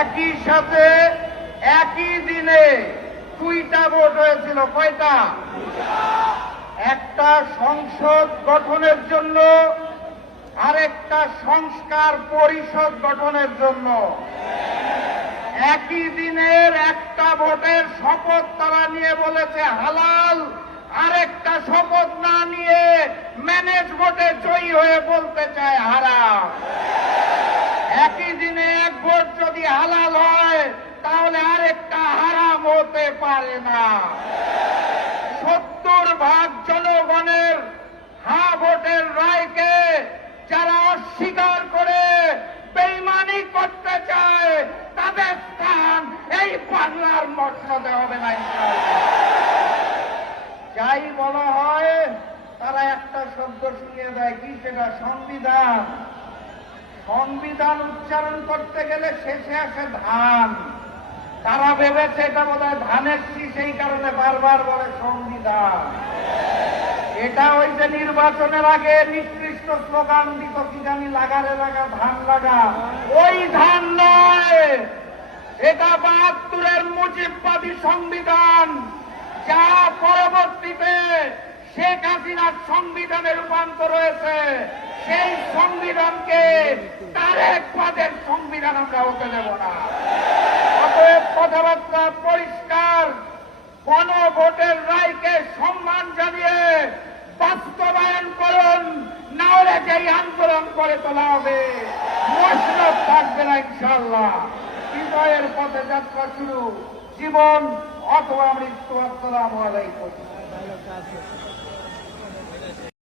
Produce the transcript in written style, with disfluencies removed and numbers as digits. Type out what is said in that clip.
একই সাথে একই দিনে দুইটা ভোট হয়েছিল। কয়টা? একটা সংসদ গঠনের জন্য, আরেকটা সংস্কার পরিষদ গঠনের জন্য। একই দিনের একটা ভোটের শপথ তারা নিয়ে বলেছে হালাল, আরেকটা শপথ না নিয়ে ম্যানেজ ভোটে জয়ী হয়ে বলতে চায় হারাম। একই দিনে এক ভোট যদি হালাল হয় তাহলে আরেকটা হারাম হতে পারে না। 70% জনগণের হা ভোটের রায়কে যারা অস্বীকার করে বেঈমানি করতে চায় তাদের স্থান এই বাংলার মসনদে হবে না ইনশাআল্লাহ। যাই বলা হয় তারা একটা শব্দ শুনিয়ে দেয়, কি সেটা? সংবিধান। সংবিধান উচ্চারণ করতে গেলে শেষে আসে ধান। তারা ভেবেছে এটা বোধহয় ধানের শীষ, সেই কারণে বারবার বলে সংবিধান। এটা ওই যে নির্বাচনের আগে নিকৃষ্ট স্লোগান দিত, কি জানি, লাগারে লাগা ধান লাগা, ওই ধান নয়। এটা ৭২-এর মুজিববাদী সংবিধান, যা পরবর্তীতে শেখ হাসিনার সংবিধানে রূপান্তর হয়েছে। সেই সংবিধানকে তারেক বাদের সংবিধান আমরা হতে দেব না। অতএব কথাবার্তা পরিষ্কার, গণভোটের রায়কে সম্মান জানিয়ে বাস্তবায়ন করুন, না হলে যেই আন্দোলন করে তোলা হবে মসনদ থাকবে না ইনশাআল্লাহ। বিজয়ের পথে যাত্রা শুরু, জীবন অথবা মৃত্যু। আসসালামু আলাইকুম।